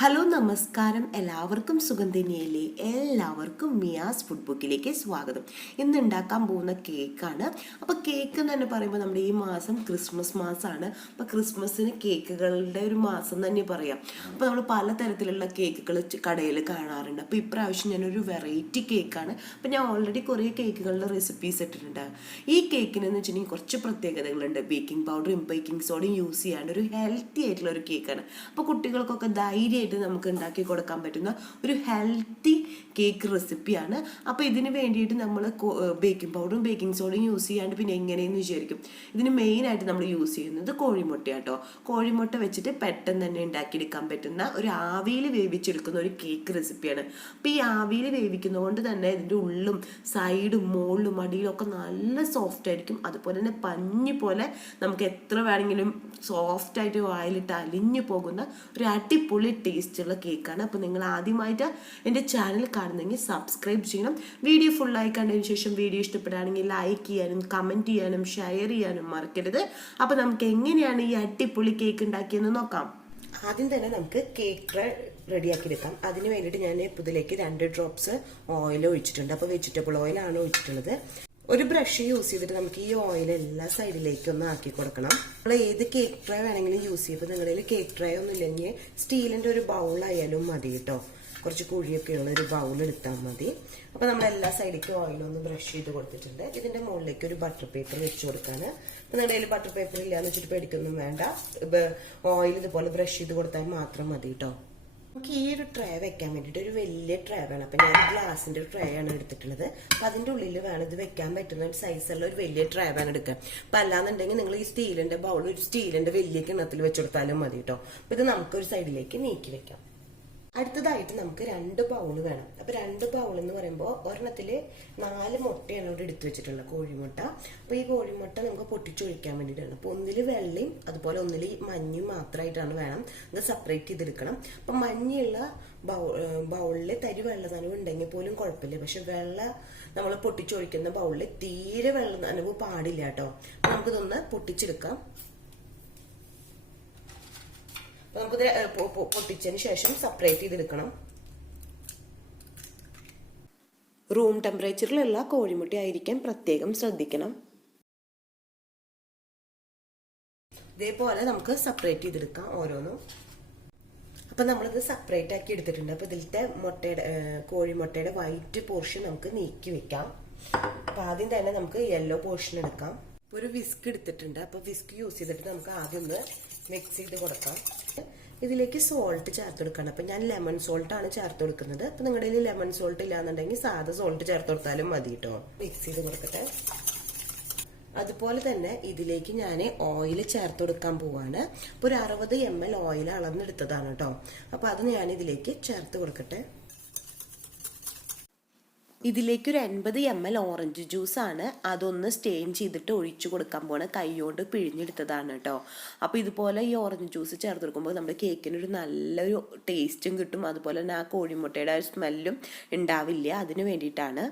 Hello നമസ്കാരം, എല്ലാവർക്കും സുഖം തന്നെയല്ലേ? എല്ലാവർക്കും മിയാസ് ഫുഡ് ബുക്കിലേക്ക് സ്വാഗതം. ഇന്ന് ഉണ്ടാക്കാൻ പോകുന്ന കേക്കാണ്. അപ്പോൾ കേക്ക് എന്ന് തന്നെ പറയുമ്പോൾ നമ്മുടെ ഈ മാസം ക്രിസ്മസ് മാസമാണ്. അപ്പോൾ ക്രിസ്മസിന് കേക്കുകളുടെ ഒരു മാസം തന്നെ പറയാം. അപ്പോൾ നമ്മൾ പലതരത്തിലുള്ള കേക്കുകൾ കടയിൽ കാണാറുണ്ട്. അപ്പോൾ ഇപ്രാവശ്യം ഞാനൊരു വെറൈറ്റി കേക്കാണ്. അപ്പോൾ ഞാൻ ഓൾറെഡി കുറേ കേക്കുകളുടെ റെസിപ്പീസ് ഇട്ടിട്ടുണ്ട്. ഈ കേക്കിനെന്ന് വെച്ചിട്ടുണ്ടെങ്കിൽ കുറച്ച് പ്രത്യേകതകളുണ്ട്. ബേക്കിംഗ് പൗഡറും ബേക്കിംഗ് സോഡയും യൂസ് ചെയ്യാണ്ട് ഒരു ഹെൽത്തി ആയിട്ടുള്ള ഒരു കേക്കാണ്. അപ്പോൾ കുട്ടികൾക്കൊക്കെ ധൈര്യം നമുക്ക് ഉണ്ടാക്കി കൊടുക്കാൻ പറ്റുന്ന ഒരു ഹെൽത്തി കേക്ക് റെസിപ്പിയാണ്. അപ്പോൾ ഇതിന് വേണ്ടിയിട്ട് നമ്മൾ ബേക്കിംഗ് പൗഡറും ബേക്കിംഗ് സോഡയും യൂസ് ചെയ്യാണ്ട് പിന്നെ എങ്ങനെയെന്ന് വിചാരിക്കും. ഇതിന് മെയിനായിട്ട് നമ്മൾ യൂസ് ചെയ്യുന്നത് കോഴിമുട്ട കേട്ടോ. കോഴിമുട്ട വെച്ചിട്ട് പെട്ടെന്ന് തന്നെ ഉണ്ടാക്കിയെടുക്കാൻ പറ്റുന്ന ഒരു ആവിയിൽ വേവിച്ചെടുക്കുന്ന ഒരു കേക്ക് റെസിപ്പിയാണ്. അപ്പോൾ ഈ ആവിയിൽ വേവിക്കുന്നതുകൊണ്ട് തന്നെ ഇതിൻ്റെ ഉള്ളും സൈഡും മുകളിലും അടിയിലും ഒക്കെ നല്ല സോഫ്റ്റ് ആയിരിക്കും. അതുപോലെ തന്നെ പഞ്ഞി പോലെ നമുക്ക് എത്ര വേണമെങ്കിലും സോഫ്റ്റായിട്ട് വായിലിട്ട് അലിഞ്ഞു പോകുന്ന ഒരു അടിപൊളി ടേസ്റ്റുള്ള കേക്കാണ്. അപ്പോൾ നിങ്ങൾ ആദ്യമായിട്ട് എൻ്റെ ചാനൽ കാണുന്നെങ്കിൽ സബ്സ്ക്രൈബ് ചെയ്യണം. വീഡിയോ ഫുള്ളായി കണ്ടതിന് ശേഷം വീഡിയോ ഇഷ്ടപ്പെടുകയാണെങ്കിൽ ലൈക്ക് ചെയ്യാനും കമൻറ്റ് ചെയ്യാനും ഷെയർ ചെയ്യാനും മറക്കരുത്. അപ്പോൾ നമുക്ക് എങ്ങനെയാണ് ഈ അടിപൊളി കേക്ക് ഉണ്ടാക്കിയെന്ന് നോക്കാം. ആദ്യം തന്നെ നമുക്ക് കേക്ക് റെഡിയാക്കി എടുക്കാം. അതിന് വേണ്ടിയിട്ട് ഞാൻ ഇതിലേക്ക് 2 ഡ്രോപ്സ് ഓയിൽ ഒഴിച്ചിട്ടുണ്ട്. അപ്പോൾ വെജിറ്റബിൾ ഓയിലാണ് ഒഴിച്ചിട്ടുള്ളത്. ഒരു ബ്രഷ് യൂസ് ചെയ്തിട്ട് നമുക്ക് ഈ ഓയിൽ എല്ലാ സൈഡിലേക്കും ഒന്ന് ആക്കി കൊടുക്കണം. നമ്മൾ ഏത് കേക്ക് ട്രേ വേണമെങ്കിലും യൂസ് ചെയ്യും. ഇപ്പോൾ നിങ്ങളുടെ കേക്ക് ട്രേ ഒന്നും ഇല്ലെങ്കിൽ സ്റ്റീലിൻ്റെ ഒരു ബൗളായാലും മതി കേട്ടോ. കുറച്ച് കുഴിയൊക്കെയുള്ള ഒരു ബൗൾ എടുത്താൽ മതി. അപ്പോൾ നമ്മൾ എല്ലാ സൈഡിലേക്കും ഓയിലൊന്ന് ബ്രഷ് ചെയ്ത് കൊടുത്തിട്ടുണ്ട്. ഇതിൻ്റെ മുകളിലേക്ക് ഒരു ബട്ടർ പേപ്പർ വെച്ച് കൊടുക്കാണ്. അപ്പോൾ നിങ്ങളുടെ കയ്യിൽ ബട്ടർ പേപ്പർ ഇല്ലാന്ന് വെച്ചിട്ട് പേടിക്കൊന്നും വേണ്ട. ഓയിൽ ഇതുപോലെ ബ്രഷ് ചെയ്ത് കൊടുത്താൽ മാത്രം മതി കേട്ടോ. നമുക്ക് ഈ ഒരു ട്രേ വെക്കാൻ വേണ്ടിയിട്ട് ഒരു വലിയ ട്രേ വേണം. അപ്പം ഞാൻ ഗ്ലാസിൻ്റെ ഒരു ട്രേ ആണ് എടുത്തിട്ടുള്ളത്. അപ്പം അതിൻ്റെ ഉള്ളിൽ വേണം ഇത് വെക്കാൻ പറ്റുന്ന ഒരു സൈസുള്ള ഒരു വലിയ ട്രേ വേണം എടുക്കാൻ. അപ്പം അല്ലാന്നുണ്ടെങ്കിൽ നിങ്ങൾ ഈ സ്റ്റീലിൻ്റെ ബൗൾ ഒരു സ്റ്റീലിൻ്റെ വലിയ കിണ്ണത്തിൽ വെച്ചെടുത്താലും മതി കേട്ടോ. അപ്പം ഇത് നമുക്കൊരു സൈഡിലേക്ക് നീക്കി വെക്കാം. അടുത്തതായിട്ട് നമുക്ക് 2 ബൗൾ വേണം. അപ്പൊ 2 ബൗൾ എന്ന് പറയുമ്പോൾ ഒരെണ്ണത്തിൽ 4 മുട്ടയാണ് ഇവിടെ എടുത്തു വെച്ചിട്ടുള്ളത്, കോഴിമുട്ട. അപ്പൊ ഈ കോഴിമുട്ട നമുക്ക് പൊട്ടിച്ചൊഴിക്കാൻ വേണ്ടിയിട്ടാണ്. അപ്പൊ ഒന്നിൽ വെള്ളയും അതുപോലെ ഒന്നിൽ മഞ്ഞയും മാത്രമായിട്ടാണ് വേണം. ഇത് സെപ്പറേറ്റ് ചെയ്തെടുക്കണം. അപ്പൊ മഞ്ഞയുള്ള ബൗളിൽ തരി വെള്ള നനവ് ഉണ്ടെങ്കിൽ പോലും കുഴപ്പമില്ല. പക്ഷെ വെള്ള നമ്മൾ പൊട്ടിച്ചൊഴിക്കുന്ന ബൗളിൽ തീരെ വെള്ള നനവ് പാടില്ല കേട്ടോ. അപ്പൊ നമുക്കിതൊന്ന് പൊട്ടിച്ചെടുക്കാം. നമുക്കിത് പൊട്ടിച്ചതിന് ശേഷം സെപ്പറേറ്റ് ചെയ്തെടുക്കണം. റൂം ടെമ്പറേച്ചറിലുള്ള കോഴിമുട്ട ആയിരിക്കാൻ പ്രത്യേകം ശ്രദ്ധിക്കണം. ഇതേപോലെ നമുക്ക് സെപ്പറേറ്റ് ചെയ്തെടുക്കാം ഓരോന്നും. അപ്പൊ നമ്മളിത് സെപ്പറേറ്റ് ആക്കി എടുത്തിട്ടുണ്ട്. അപ്പൊ ഇതിലത്തെ കോഴിമുട്ടയുടെ വൈറ്റ് പോർഷൻ നമുക്ക് നീക്കി വെക്കാം. അപ്പൊ ആദ്യം തന്നെ നമുക്ക് യെല്ലോ പോർഷൻ എടുക്കാം. ഒരു വിസ്ക് എടുത്തിട്ടുണ്ട്. അപ്പൊ വിസ്ക് യൂസ് ചെയ്തിട്ട് നമുക്ക് ആദ്യം ഒന്ന് മിക്സ് ചെയ്ത് കൊടുക്കാം. ഇതിലേക്ക് സോൾട്ട് ചേർത്ത് കൊടുക്കണം. അപ്പൊ ഞാൻ ലെമൺ സോൾട്ട് ആണ് ചേർത്ത് കൊടുക്കുന്നത്. അപ്പൊ നിങ്ങളുടെ കയ്യിൽ ലെമൺ സോൾട്ട് ഇല്ലാന്നുണ്ടെങ്കിൽ സാധാ സോൾട്ട് ചേർത്ത് കൊടുത്താലും മതി കേട്ടോ. മിക്സ് ചെയ്ത് കൊടുക്കട്ടെ. അതുപോലെ തന്നെ ഇതിലേക്ക് ഞാൻ ഓയിൽ ചേർത്ത് കൊടുക്കാൻ പോവാണ്. അപ്പൊ ഒരു 60 ml ഓയിൽ അളന്നെടുത്തതാണ് കേട്ടോ. അപ്പൊ അത് ഞാൻ ഇതിലേക്ക് ചേർത്ത് കൊടുക്കട്ടെ. ഇതിലേക്ക് ഒരു 80 ml ഓറഞ്ച് ജ്യൂസാണ്. അതൊന്ന് സ്റ്റെയിൻ ചെയ്തിട്ട് ഒഴിച്ചു കൊടുക്കാൻ പോണ, കൈകൊണ്ട് പിഴിഞ്ഞെടുത്തതാണ് കേട്ടോ. അപ്പോൾ ഇതുപോലെ ഈ ഓറഞ്ച് ജ്യൂസ് ചേർത്ത് കൊടുക്കുമ്പോൾ നമ്മുടെ കേക്കിനൊരു നല്ലൊരു ടേസ്റ്റും കിട്ടും. അതുപോലെ തന്നെ ആ കോഴിമുട്ടയുടെ ആ സ്മെല്ലും ഉണ്ടാവില്ല. അതിന് വേണ്ടിയിട്ടാണ്.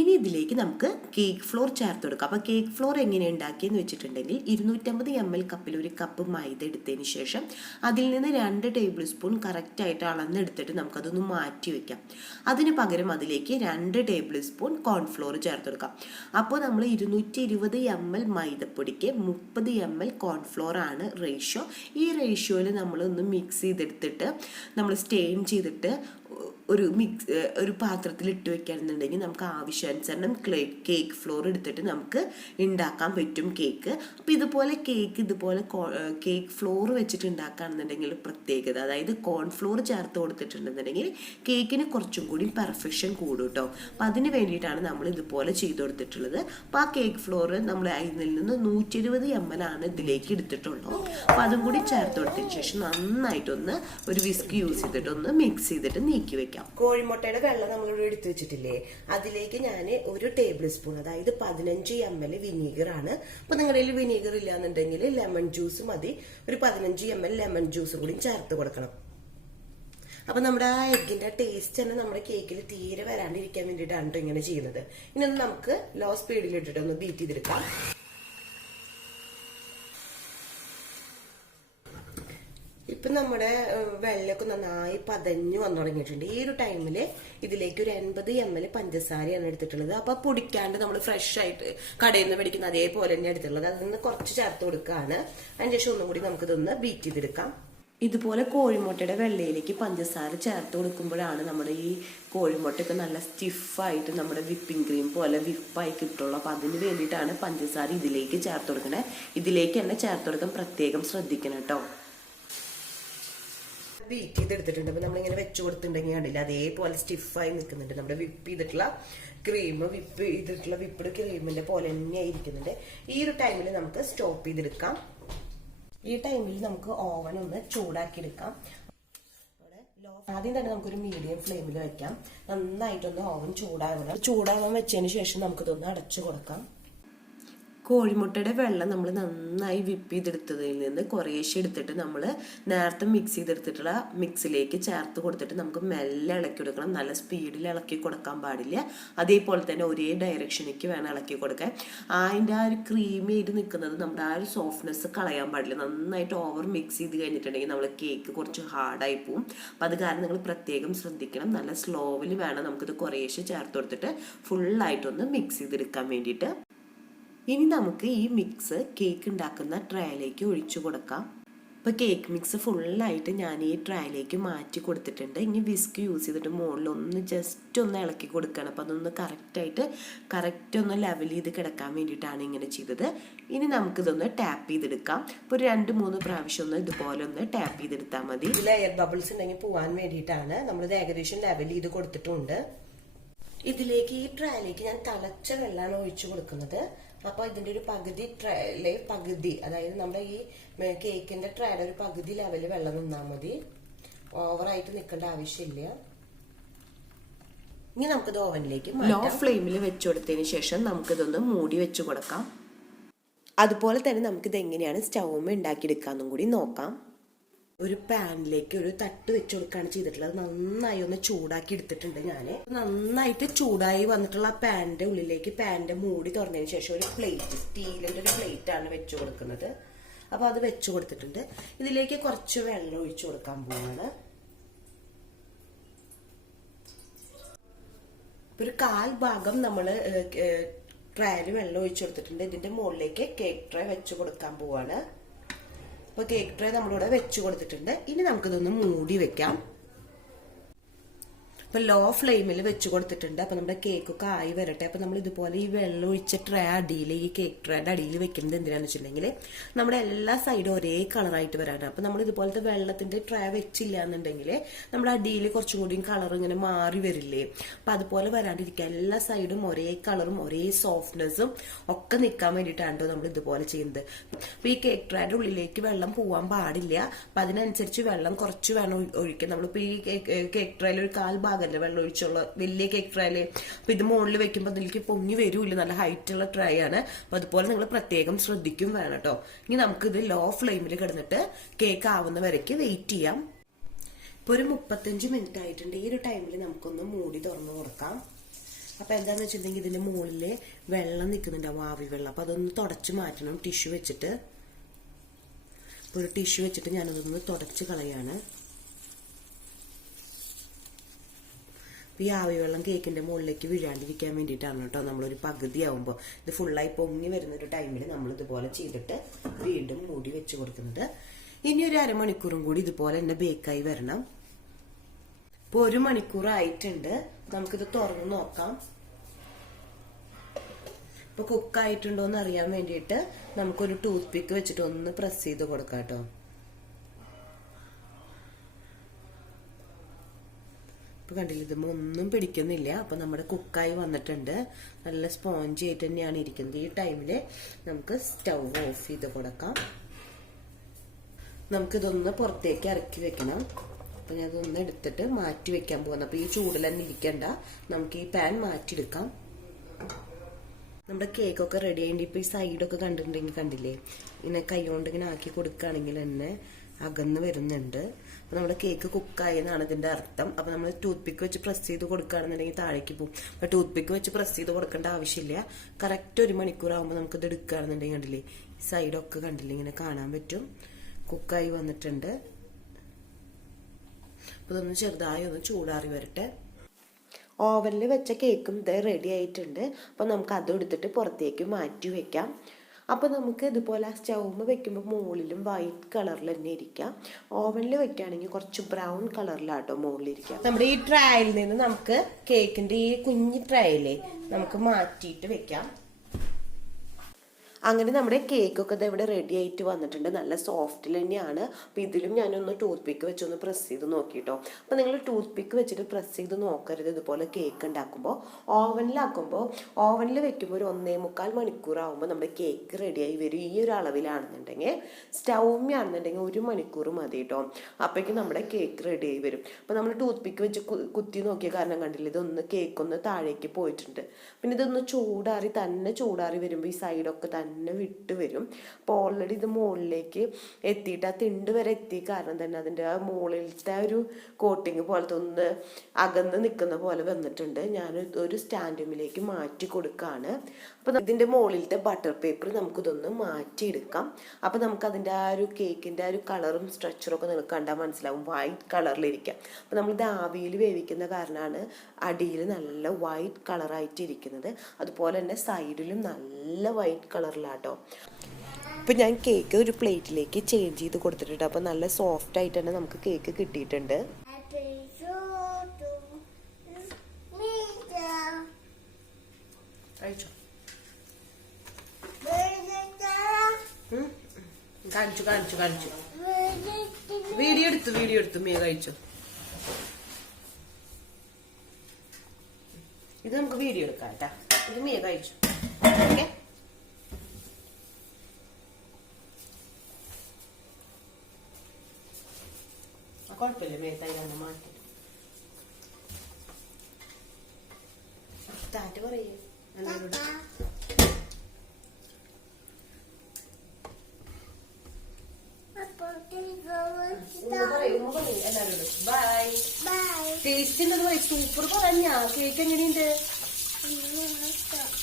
ഇനി ഇതിലേക്ക് നമുക്ക് കേക്ക് ഫ്ലോർ ചേർത്ത് കൊടുക്കാം. അപ്പോൾ കേക്ക് ഫ്ലോർ എങ്ങനെ ഉണ്ടാക്കിയെന്ന് വെച്ചിട്ടുണ്ടെങ്കിൽ 250 ml കപ്പിൽ ഒരു കപ്പ് മൈദ എടുത്തതിന് ശേഷം അതിൽ നിന്ന് 2 ടേബിൾ സ്പൂൺ കറക്റ്റായിട്ട് അളന്നെടുത്തിട്ട് നമുക്കതൊന്ന് മാറ്റി വെക്കാം. അതിന് പകരം അതിലേക്ക് 2 ടേബിൾ സ്പൂൺ കോൺഫ്ലോർ ചേർത്ത് കൊടുക്കാം. അപ്പോൾ നമ്മൾ 220 ml മൈദപ്പൊടിക്ക് 30 ml കോൺഫ്ലോർ ആണ് റേഷ്യോ. ഈ റേഷ്യോയിൽ നമ്മളൊന്ന് മിക്സ് ചെയ്തെടുത്തിട്ട് നമ്മൾ സ്റ്റെയിൻ ചെയ്തിട്ട് ഒരു പാത്രത്തിൽ ഇട്ട് വെക്കുകയാണെന്നുണ്ടെങ്കിൽ നമുക്ക് ആവശ്യാനുസരണം കേക്ക് ഫ്ലോർ എടുത്തിട്ട് നമുക്ക് ഉണ്ടാക്കാൻ പറ്റും കേക്ക്. അപ്പോൾ ഇതുപോലെ കേക്ക് ഫ്ലോർ വെച്ചിട്ട് ഉണ്ടാക്കുകയാണെന്നുണ്ടെങ്കിൽ പ്രത്യേകത, അതായത് കോൺഫ്ലോർ ചേർത്ത് കൊടുത്തിട്ടുണ്ടെന്നുണ്ടെങ്കിൽ കേക്കിന് കുറച്ചും കൂടി പെർഫെക്ഷൻ കൂടും കേട്ടോ. അപ്പം അതിന് വേണ്ടിയിട്ടാണ് നമ്മൾ ഇതുപോലെ ചെയ്ത് കൊടുത്തിട്ടുള്ളത്. അപ്പോൾ ആ കേക്ക് ഫ്ലോർ നമ്മൾ അതിൽ നിന്ന് 120 ml ആണ് ഇതിലേക്ക് എടുത്തിട്ടുള്ളൂ. അപ്പോൾ അതും കൂടി ചേർത്ത് കൊടുത്തതിന് ശേഷം നന്നായിട്ടൊന്ന് ഒരു വിസ്ക് യൂസ് ചെയ്തിട്ടൊന്ന് മിക്സ് ചെയ്തിട്ട് നീക്കി വെക്കാം. കോഴിമുട്ടയുടെ വെള്ളം നമ്മളിവിടെ എടുത്തു വെച്ചിട്ടില്ലേ, അതിലേക്ക് ഞാൻ 1 ടേബിൾ സ്പൂൺ, അതായത് 15 ml വിനീഗർ ആണ്. അപ്പൊ നിങ്ങളുടെ കയ്യിൽ വിനീഗർ ഇല്ലാന്നുണ്ടെങ്കിൽ ലെമൺ ജ്യൂസ് മതി. ഒരു 15 ml ലെമൺ ജ്യൂസ് കൂടി ചേർത്ത് കൊടുക്കണം. അപ്പൊ നമ്മുടെ ആ എഗ്ഗിന്റെ ടേസ്റ്റ് തന്നെ നമ്മുടെ കേക്കിൽ തീരെ വരാണ്ടിരിക്കാൻ വേണ്ടിയിട്ടാണ് ഇങ്ങനെ ചെയ്യുന്നത്. ഇനി നമുക്ക് ലോ സ്പീഡിൽ ഇട്ടിട്ട് ഒന്ന് ബീറ്റ് ചെയ്തെടുക്കാം. ഇപ്പൊ നമ്മുടെ വെള്ളമൊക്കെ നന്നായി പതഞ്ഞു വന്നു തുടങ്ങിയിട്ടുണ്ട്. ഈ ഒരു ടൈമില് ഇതിലേക്ക് ഒരു 80 ml പഞ്ചസാരയാണ് എടുത്തിട്ടുള്ളത്. അപ്പൊ പൊടിക്കാണ്ട് നമ്മൾ ഫ്രഷ് ആയിട്ട് കടയിൽ നിന്ന് മേടിക്കുന്ന അതേപോലെ തന്നെ എടുത്തിട്ടുള്ളത്. അതിൽ നിന്ന് കുറച്ച് ചേർത്ത് കൊടുക്കുകയാണ്. അതിന് ശേഷം ഒന്നും കൂടി നമുക്കിതൊന്ന് ബീറ്റ് ചെയ്തെടുക്കാം. ഇതുപോലെ കോഴിമുട്ടയുടെ വെള്ളയിലേക്ക് പഞ്ചസാര ചേർത്ത് കൊടുക്കുമ്പോഴാണ് നമ്മുടെ ഈ കോഴിമുട്ടയൊക്കെ നല്ല സ്റ്റിഫായിട്ട് നമ്മുടെ വിപ്പിംഗ് ക്രീം പോലെ വിപ്പായി കിട്ടുള്ളൂ. അപ്പൊ അതിന് വേണ്ടിയിട്ടാണ് പഞ്ചസാര ഇതിലേക്ക് ചേർത്ത് കൊടുക്കണേ. ഇതിലേക്ക് തന്നെ ചേർത്ത് കൊടുക്കാൻ പ്രത്യേകം ശ്രദ്ധിക്കണം കേട്ടോ. ബീറ്റ് ചെയ്തെടുത്തിട്ടുണ്ട്. അപ്പൊ നമ്മളിങ്ങനെ വെച്ച് കൊടുത്തിട്ടുണ്ടെങ്കിൽ കണ്ടില്ല അതേപോലെ സ്റ്റിഫായി നിൽക്കുന്നുണ്ട്. നമ്മുടെ വിപ്പ് ചെയ്തിട്ടുള്ള ക്രീം വിപ്പിഡ് ക്രീമിന്റെ പോലെ തന്നെ ഇരിക്കുന്നുണ്ട്. ഈ ഒരു ടൈമിൽ നമുക്ക് സ്റ്റോപ്പ് ചെയ്തെടുക്കാം. ഈ ടൈമിൽ നമുക്ക് ഓവൻ ഒന്ന് ചൂടാക്കി എടുക്കാം. ആദ്യം തന്നെ നമുക്കൊരു മീഡിയം ഫ്ലെയിമിൽ വെക്കാം. നന്നായിട്ടൊന്ന് ഓവൻ ചൂടാവാൻ വെച്ചതിന് ശേഷം നമുക്കിതൊന്ന് അടച്ചു കൊടുക്കാം. കോഴിമുട്ടയുടെ വെള്ളം നമ്മൾ നന്നായി വിപ്പ് ചെയ്തെടുത്തതിൽ നിന്ന് കുറേശ്ശെ എടുത്തിട്ട് നമ്മൾ നേരത്തെ മിക്സ് ചെയ്തെടുത്തിട്ടുള്ള മിക്സിലേക്ക് ചേർത്ത് കൊടുത്തിട്ട് നമുക്ക് മെല്ലെ ഇളക്കി കൊടുക്കണം. നല്ല സ്പീഡിൽ ഇളക്കി കൊടുക്കാൻ പാടില്ല. അതേപോലെ തന്നെ ഒരേ ഡയറക്ഷനിലേക്ക് വേണം ഇളക്കി കൊടുക്കാൻ. അതിൻ്റെ ആ ഒരു ക്രീമി ആയിട്ട് നിൽക്കുന്നത് നമ്മുടെ ആ ഒരു സോഫ്റ്റ്നെസ് കളയാൻ പാടില്ല. നന്നായിട്ട് ഓവർ മിക്സ് ചെയ്ത് കഴിഞ്ഞിട്ടുണ്ടെങ്കിൽ നമ്മൾ കേക്ക് കുറച്ച് ഹാർഡായി പോവും. അപ്പം അത് കാരണം നിങ്ങൾ പ്രത്യേകം ശ്രദ്ധിക്കണം. നല്ല സ്ലോവിൽ വേണം നമുക്കിത് കുറേശ്ശെ ചേർത്ത് കൊടുത്തിട്ട് ഫുള്ളായിട്ടൊന്ന് മിക്സ് ചെയ്തെടുക്കാൻ വേണ്ടിയിട്ട്. ഇനി നമുക്ക് ഈ മിക്സ് കേക്ക് ഉണ്ടാക്കുന്ന ട്രേയിലേക്ക് ഒഴിച്ചു കൊടുക്കാം. ഇപ്പോൾ കേക്ക് മിക്സ് ഫുള്ളായിട്ട് ഞാൻ ഈ ട്രേയിലേക്ക് മാറ്റി കൊടുത്തിട്ടുണ്ട്. ഇനി വിസ്ക് യൂസ് ചെയ്തിട്ട് മുകളിൽ ഒന്ന് ജസ്റ്റ് ഒന്ന് ഇളക്കി കൊടുക്കണം. അപ്പോൾ അതൊന്ന് കറക്റ്റ് ഒന്ന് ലെവൽ ചെയ്ത് കിടക്കാൻ വേണ്ടിയിട്ടാണ് ഇങ്ങനെ ചെയ്തത്. ഇനി നമുക്കിതൊന്ന് ടാപ്പ് ചെയ്തെടുക്കാം. ഇപ്പോൾ ഒരു 2-3 പ്രാവശ്യം ഒന്ന് ഇതുപോലെ ഒന്ന് ടാപ്പ് ചെയ്തെടുത്താൽ മതി. ഇതിൽ എയർ ബബിൾസ് ഉണ്ടെങ്കിൽ പോകാൻ വേണ്ടിയിട്ടാണ് നമ്മളിത് ഏകദേശം ലെവൽ ചെയ്ത് കൊടുത്തിട്ടുണ്ട്. ഇതിലേക്ക് ഈ ട്രേയിലേക്ക് ഞാൻ തിളച്ച വെള്ളമാണ് ഒഴിച്ചു കൊടുക്കുന്നത്. അപ്പൊ ഇതിന്റെ ഒരു പകുതി അതായത് നമ്മുടെ ഈ കേക്കിന്റെ ട്രേയുടെ ഒരു പകുതി ലെവല് വെള്ളം നിന്നാൽ മതി. ഓവറായിട്ട് നിൽക്കേണ്ട ആവശ്യമില്ല. ഇനി നമുക്കിത് ഓവനിലേക്ക് ലോ ഫ്ലെയിമിൽ വെച്ചു കൊടുത്തതിന് ശേഷം നമുക്കിതൊന്ന് മൂടി വെച്ചു കൊടുക്കാം. അതുപോലെ തന്നെ നമുക്കിത് എങ്ങനെയാണ് സ്റ്റൗമ്മ ഉണ്ടാക്കിയെടുക്കാന്നും കൂടി നോക്കാം. ഒരു പാനിലേക്ക് ഒരു തട്ട് വെച്ച് കൊടുക്കുകയാണ് ചെയ്തിട്ടുള്ളത്. നന്നായി ഒന്ന് ചൂടാക്കി എടുത്തിട്ടുണ്ട് ഞാൻ. നന്നായിട്ട് ചൂടായി വന്നിട്ടുള്ള ആ പാനിന്റെ ഉള്ളിലേക്ക് പാനിന്റെ മൂടി തുറന്നതിന് ശേഷം ഒരു പ്ലേറ്റ്, സ്റ്റീലിന്റെ ഒരു പ്ലേറ്റ് ആണ് വെച്ചു കൊടുക്കുന്നത്. അപ്പൊ അത് വെച്ചു കൊടുത്തിട്ടുണ്ട്. ഇതിലേക്ക് കുറച്ച് വെള്ളം ഒഴിച്ചു കൊടുക്കാൻ പോവാണ്. ഒരു 1/4 ഭാഗം നമ്മള് ട്രേയില് വെള്ളം ഒഴിച്ചു കൊടുത്തിട്ടുണ്ട്. ഇതിന്റെ മുകളിലേക്ക് കേക്ക് ട്രേ വെച്ചു കൊടുക്കാൻ പോവാണ്. അപ്പൊ കേക്ക് ട്രേ നമ്മളിവിടെ വെച്ചു കൊടുത്തിട്ടുണ്ട്. ഇനി നമുക്കിതൊന്ന് മൂടി വെക്കാം. അപ്പൊ ലോ ഫ്ലെയിമിൽ വെച്ച് കൊടുത്തിട്ടുണ്ട്. അപ്പൊ നമ്മുടെ കേക്കൊക്കെ ആയി വരട്ടെ. അപ്പൊ നമ്മൾ ഇതുപോലെ ഈ വെള്ളം ഒഴിച്ച ട്രേ അടിയിൽ, ഈ കേക്ക് ട്രേയുടെ അടിയിൽ വെക്കുന്നത് എന്തിനാന്ന് വെച്ചിട്ടുണ്ടെങ്കിൽ നമ്മുടെ എല്ലാ സൈഡും ഒരേ കളറായിട്ട് വരാണ്. അപ്പൊ നമ്മൾ ഇതുപോലത്തെ വെള്ളത്തിന്റെ ട്രേ വെച്ചില്ല എന്നുണ്ടെങ്കിൽ നമ്മുടെ അടിയിൽ കുറച്ചും കൂടി കളർ ഇങ്ങനെ മാറി വരില്ലേ. അപ്പൊ അതുപോലെ വരാണ്ടിരിക്കുക, എല്ലാ സൈഡും ഒരേ കളറും ഒരേ സോഫ്റ്റ്നെസ്സും ഒക്കെ നിൽക്കാൻ വേണ്ടിയിട്ടാണ് നമ്മൾ ഇതുപോലെ ചെയ്യുന്നത്. അപ്പൊ ഈ കേക്ക് ട്രേയുടെ ഉള്ളിലേക്ക് വെള്ളം പോവാൻ പാടില്ല. അപ്പൊ അതിനനുസരിച്ച് വെള്ളം കുറച്ച് വേണം ഒഴിക്കാൻ. നമ്മളിപ്പോ ഈ കേക്ക് ട്രേയിൽ ഒരു 1/4 ഭാഗം വെള്ളം ഒഴിച്ചുള്ള വലിയ കേക്ക് ട്രേയില്. അപ്പൊ ഇത് മുകളിൽ വെക്കുമ്പോൾ അതിലേക്ക് പൊങ്ങി വരൂല്ല. നല്ല ഹൈറ്റ് ഉള്ള ട്രേ ആണ്. അപ്പൊ അതുപോലെ നിങ്ങൾ പ്രത്യേകം ശ്രദ്ധിക്കും വേണം കേട്ടോ. ഇനി നമുക്കിത് ലോ ഫ്ലെയിമിൽ കിടന്നിട്ട് കേക്ക് ആവുന്ന വരയ്ക്ക് വെയിറ്റ് ചെയ്യാം. ഇപ്പൊ ഒരു 35 മിനിറ്റ് ആയിട്ടുണ്ട്. ഈ ഒരു ടൈമിൽ നമുക്കൊന്ന് മൂടി തുറന്നു കൊടുക്കാം. അപ്പൊ എന്താന്ന് വെച്ചിട്ടുണ്ടെങ്കിൽ ഇതിന്റെ മുകളില് വെള്ളം നിൽക്കുന്നുണ്ടാവും, ആവി വെള്ളം. അപ്പൊ അതൊന്ന് തുടച്ച് മാറ്റണം ടിഷ്യൂ വെച്ചിട്ട്. ഒരു ടിഷ്യൂ വെച്ചിട്ട് ഞാനതൊന്ന് തുടച്ച് കളയാണ്. ഈ ആവി വെള്ളം കേക്കിന്റെ മുകളിലേക്ക് വീഴാണ്ടിരിക്കാൻ വേണ്ടിയിട്ടാണ് കേട്ടോ. നമ്മളൊരു പകുതി ആവുമ്പോൾ ഇത് ഫുള്ളായി പൊങ്ങി വരുന്ന ഒരു ടൈമിൽ നമ്മൾ ഇതുപോലെ ചെയ്തിട്ട് വീണ്ടും മൂടി വെച്ച് കൊടുക്കുന്നത്. ഇനി ഒരു അരമണിക്കൂറും കൂടി ഇതുപോലെ തന്നെ ബേക്കായി വരണം. ഇപ്പൊ 1 മണിക്കൂർ ആയിട്ടുണ്ട്. നമുക്കിത് തുറന്ന് നോക്കാം. ഇപ്പൊ കുക്കായിട്ടുണ്ടോ എന്ന് അറിയാൻ വേണ്ടിയിട്ട് നമുക്കൊരു ടൂത്ത് പിക്ക് വെച്ചിട്ട് ഒന്ന് പ്രസ് ചെയ്ത് കൊടുക്കാം കേട്ടോ. കണ്ടില്ല, ഇതുമ്പോൾ ഒന്നും പിടിക്കുന്നില്ല. അപ്പൊ നമ്മുടെ കുക്കായി വന്നിട്ടുണ്ട്. നല്ല സ്പോഞ്ചി ആയിട്ട് തന്നെയാണ് ഇരിക്കുന്നത്. ഈ ടൈമില് നമുക്ക് സ്റ്റൗ ഓഫ് ചെയ്ത് കൊടുക്കാം. നമുക്കിതൊന്ന് പുറത്തേക്ക് ഇറക്കി വെക്കണം. അപ്പൊ ഞാൻ ഇതൊന്ന് എടുത്തിട്ട് മാറ്റി വെക്കാൻ പോകുന്നു. അപ്പൊ ഈ ചൂടിൽ തന്നെ ഇരിക്കണ്ട, നമുക്ക് ഈ പാൻ മാറ്റിയെടുക്കാം. നമ്മുടെ കേക്കൊക്കെ റെഡി ആയിട്ട് ഇപ്പൊ ഈ സൈഡൊക്കെ കണ്ടിട്ടുണ്ടെങ്കിൽ കണ്ടില്ലേ, ഇങ്ങനെ കൈ കൊണ്ട് ഇങ്ങനെ ആക്കി കൊടുക്കുകയാണെങ്കിൽ തന്നെ അകന്ന് വരുന്നുണ്ട്. അപ്പൊ നമ്മുടെ കേക്ക് കുക്കായി എന്നാണ് ഇതിന്റെ അർത്ഥം. അപ്പൊ നമ്മൾ ടൂത്ത് പിക്ക് വെച്ച് പ്രസ് ചെയ്ത് കൊടുക്കുകയാണെന്നുണ്ടെങ്കിൽ താഴേക്ക് പോകും. അപ്പൊ ടൂത്ത് പിക്ക് വെച്ച് പ്രസ് ചെയ്ത് കൊടുക്കേണ്ട ആവശ്യമില്ല. കറക്റ്റ് 1 മണിക്കൂർ ആകുമ്പോൾ നമുക്ക് ഇത് എടുക്കുകയാണെന്നുണ്ടെങ്കിൽ കണ്ടില്ലേ, സൈഡൊക്കെ കണ്ടില്ലേ ഇങ്ങനെ കാണാൻ പറ്റും. കുക്കായി വന്നിട്ടുണ്ട്. അപ്പോൾ ഇതൊന്ന് ചെറുതായി ഒന്ന് ചൂടാറി വരട്ടെ. ഓവനിൽ വെച്ച കേക്കും ഇത് റെഡി ആയിട്ടുണ്ട്. അപ്പോൾ നമുക്ക് അതും എടുത്തിട്ട് പുറത്തേക്ക് മാറ്റി വെക്കാം. അപ്പോൾ നമുക്ക് ഇതുപോലെ സ്റ്റൗമ്മ് വെക്കുമ്പോൾ മുകളിലും വൈറ്റ് കളറിൽ തന്നെ ഇരിക്കാം. ഓവനിൽ വെക്കുകയാണെങ്കിൽ കുറച്ച് ബ്രൗൺ കളറിലാട്ടോ മുകളിലിരിക്കാം. നമ്മുടെ ഈ ട്രയയിൽ നിന്ന് നമുക്ക് കേക്കിൻ്റെ ഈ കുഞ്ഞു ട്രയലേ നമുക്ക് മാറ്റിയിട്ട് വെക്കാം. അങ്ങനെ നമ്മുടെ കേക്കൊക്കെ ഇത് ഇവിടെ റെഡി ആയിട്ട് വന്നിട്ടുണ്ട്. നല്ല സോഫ്റ്റിൽ തന്നെയാണ്. അപ്പോൾ ഇതിലും ഞാനൊന്ന് ടൂത്ത് പിക്ക് വെച്ചൊന്ന് പ്രസ് ചെയ്ത് നോക്കിയിട്ടോ. അപ്പോൾ നിങ്ങൾ ടൂത്ത് പിക്ക് വെച്ചിട്ട് പ്രസ് ചെയ്ത് നോക്കരുത് ഇതുപോലെ കേക്ക് ഉണ്ടാക്കുമ്പോൾ. ഓവനിൽ വെക്കുമ്പോൾ ഒരു 1.25 മണിക്കൂറാകുമ്പോൾ നമ്മുടെ കേക്ക് റെഡിയായി വരും. ഈ ഒരു അളവിലാണെന്നുണ്ടെങ്കിൽ സ്റ്റൗമ്മാണെന്നുണ്ടെങ്കിൽ 1 മണിക്കൂർ മതി കേട്ടോ. അപ്പോഴേക്കും നമ്മുടെ കേക്ക് റെഡിയായി വരും. അപ്പോൾ നമ്മൾ ടൂത്ത് പിക്ക് വെച്ച് കുത്തി നോക്കിയ കാരണം കണ്ടില്ല, ഇതൊന്ന് കേക്കൊന്ന് താഴേക്ക് പോയിട്ടുണ്ട്. പിന്നെ ഇതൊന്ന് ചൂടാറി വരുമ്പോൾ ഈ സൈഡൊക്കെ തന്നെ വിട്ട് വരും. അപ്പോൾ ഓൾറെഡി ഇത് മുകളിലേക്ക് എത്തിയിട്ട് ആ തിണ്ട് വരെ എത്തി കാരണം തന്നെ അതിൻ്റെ ആ മുകളിലത്തെ ഒരു കോട്ടിങ് പോലത്തെ ഒന്ന് അകന്ന് നിൽക്കുന്ന പോലെ വന്നിട്ടുണ്ട്. ഞാൻ ഒരു സ്റ്റാൻഡിലേക്ക് മാറ്റി കൊടുക്കുകയാണ്. അപ്പോൾ ഇതിൻ്റെ മുകളിലത്തെ ബട്ടർ പേപ്പർ നമുക്കിതൊന്ന് മാറ്റിയെടുക്കാം. അപ്പോൾ നമുക്കതിൻ്റെ ആ ഒരു കേക്കിൻ്റെ ആ ഒരു കളറും സ്ട്രക്ചറും ഒക്കെ നിങ്ങൾക്ക് കണ്ടാൽ മനസ്സിലാവും, വൈറ്റ് കളറിലിരിക്കാം. അപ്പോൾ നമ്മളിത് ആവിയിൽ വേവിക്കുന്ന കാരണമാണ് അടിയിൽ നല്ല വൈറ്റ് കളറായിട്ടിരിക്കുന്നത്. അതുപോലെ തന്നെ സൈഡിലും നല്ല വൈറ്റ് കളറിലാട്ടോ. അപ്പോൾ ഞാൻ കേക്ക് ഒരു പ്ലേറ്റിലേക്ക് ചേഞ്ച് ചെയ്ത് കൊടുത്തിട്ടുണ്ട്. അപ്പോൾ നല്ല സോഫ്റ്റ് ആയിട്ട് തന്നെ നമുക്ക് കേക്ക് കിട്ടിയിട്ടുണ്ട്. കാണിച്ചു വീഡിയോ എടുത്തു മേ കഴിച്ചു. ഇത് നമുക്ക് വീഡിയോ എടുക്കാം കേട്ടാ. ഇത് മേ കഴിച്ചു. ഓക്കെ, കുഴപ്പമില്ല. മേത്തായി മാറ്റി താറ്റ് പറയേ എല്ലാവരോട്. എല്ലാവരോടും ബൈ. ടേസ്റ്റ് ഉണ്ടത് പോയി. സൂപ്പർ പറഞ്ഞാ. കേക്ക് എങ്ങനെയുണ്ട്?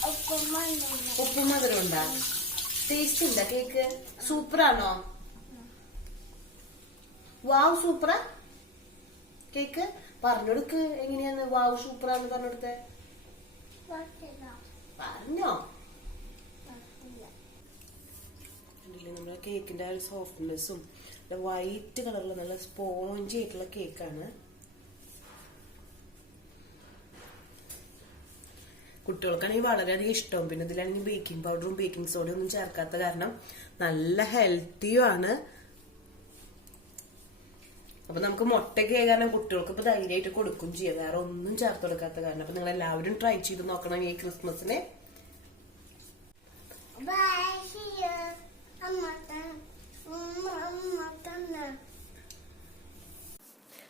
ഉപ്പും മധുരം ഉണ്ടാ? ടേസ്റ്റ് ഉണ്ടാ കേക്ക്? സൂപ്പറാണോ? വാവ് സൂപ്പറാ കേക്ക്. പറഞ്ഞെടുക്ക് എങ്ങനെയാന്ന്. വാവ് സൂപ്പറാന്ന് പറഞ്ഞെടുത്തേ. പറഞ്ഞോ? നമ്മുടെ കേക്കിന്റെ ആ ഒരു സോഫ്റ്റ്നെസ്സും വൈറ്റ് കളറിലുള്ള നല്ല സ്പോഞ്ചി ആയിട്ടുള്ള കേക്കാണ്. കുട്ടികൾക്കാണെങ്കിൽ വളരെയധികം ഇഷ്ടവും. പിന്നെ ഇതിലാണെങ്കിൽ ബേക്കിംഗ് പൗഡറും ബേക്കിംഗ് സോഡയും ഒന്നും ചേർക്കാത്ത കാരണം നല്ല ഹെൽത്തിയും ആണ്. അപ്പൊ നമുക്ക് മുട്ടയ്ക്ക് കാരണം കുട്ടികൾക്ക് ഇപ്പൊ ധൈര്യമായിട്ട് കൊടുക്കും ചെയ്യാം, വേറെ ഒന്നും ചേർത്ത് കൊടുക്കാത്ത കാരണം. അപ്പൊ നിങ്ങൾ എല്ലാവരും ട്രൈ ചെയ്ത് നോക്കണം ഈ ക്രിസ്മസിന്.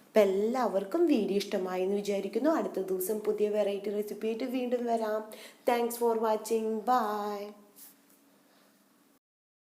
അപ്പം എല്ലാവർക്കും വീഡിയോ ഇഷ്ടമായി എന്ന് വിചാരിക്കുന്നു. അടുത്ത ദിവസം പുതിയ വെറൈറ്റി റെസിപ്പി ആയിട്ട് വീണ്ടും വരാം. Thanks for watching. ബൈ.